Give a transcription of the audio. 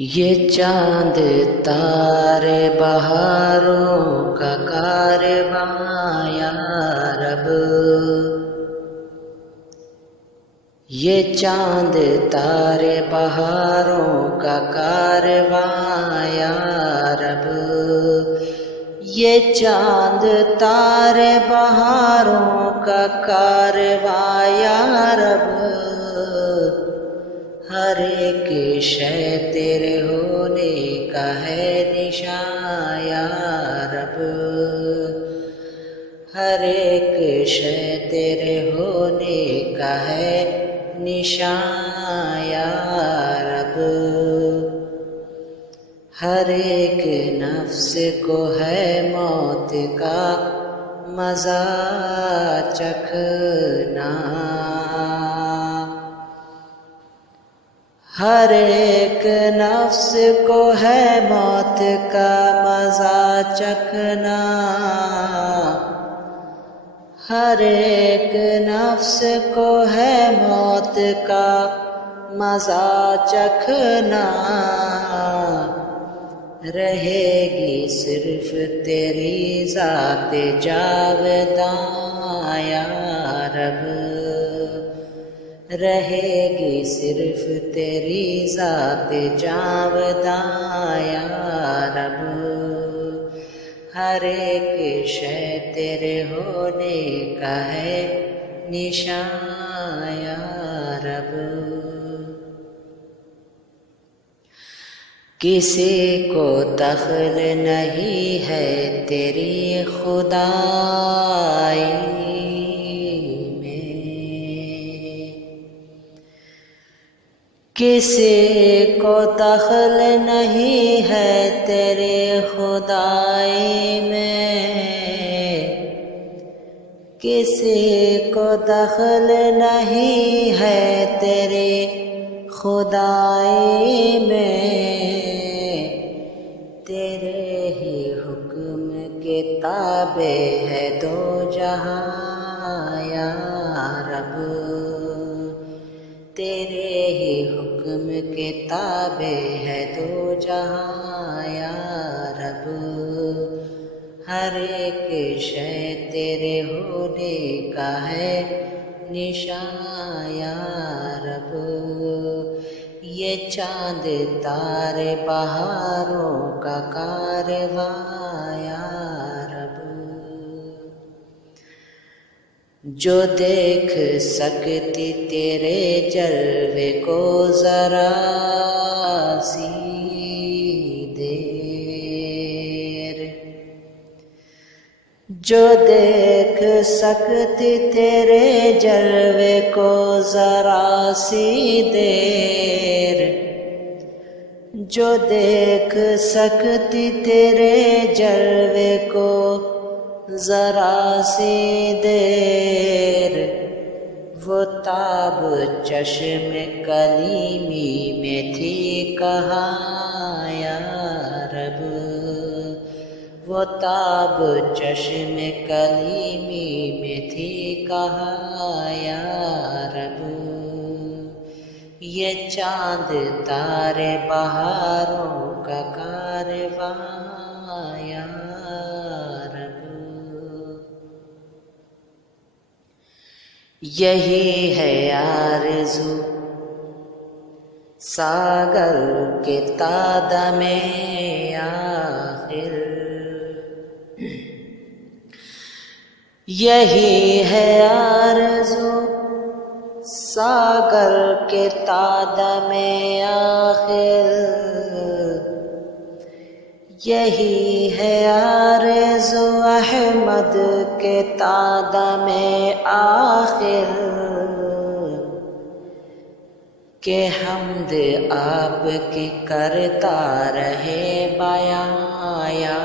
یہ چاند تارے بہاروں کا کارواں یا رب، یہ چاند تارے بہاروں کا کارواں یا رب، یہ چاند تارے بہاروں کا کارواں یا رب، ہر ایک شے تیرے ہونے کا ہے نشان یا رب، ہر ایک شے تیرے ہونے کا ہے نشان یا رب، ہر ایک نفس کو ہے موت کا مزہ چکھنا، ہر ایک نفس کو ہے موت کا مزہ چکھنا، ہر ایک نفس کو ہے موت کا مزہ چکھنا، رہے گی صرف تیری ذات جاوداں یا رب، رہے گی صرف تیری ذات جاوداں یا رب، ہر ایک شے تیرے ہونے کا ہے نشان یا رب، کسی کو دخل نہیں ہے تیری خدائی میں، کسی کو دخل نہیں ہے تیری خدائی میں، کسی کو دخل نہیں ہے تیری خدائی میں، تیرے ہی حکم کے تابع ہے دو جہاں یا رب، تیرے ہی حکم کے تابع ہے دو جہاں یا رب، ہر ایک شے تیرے ہونے کا ہے نشان یا رب، یہ چاند تارے بہاروں کا کارواں یا رب، جو دیکھ سکتی تیرے جلوے کو ذرا سی دیر، جو دیکھ سکتی تیرے جلوے کو ذرا سی دیر، جو دیکھ سکتی تیرے جلوے کو ذرا سی دیر، وہ تاب چشم کلیمی میں تھی کہاں یا رب، وہ تاب چشم کلیمی میں تھی کہاں یا رب، یہ چاند تارے بہاروں کا کارواں یا رب، یہی ہے آرزو ساگر کے تادم آخر، یہی ہے آرزو ساگر کے تادم آخر، یہی ہے آرزو احمد کے تادم آخر، کہ حمد آپ کی کرتا رہے بیاں یا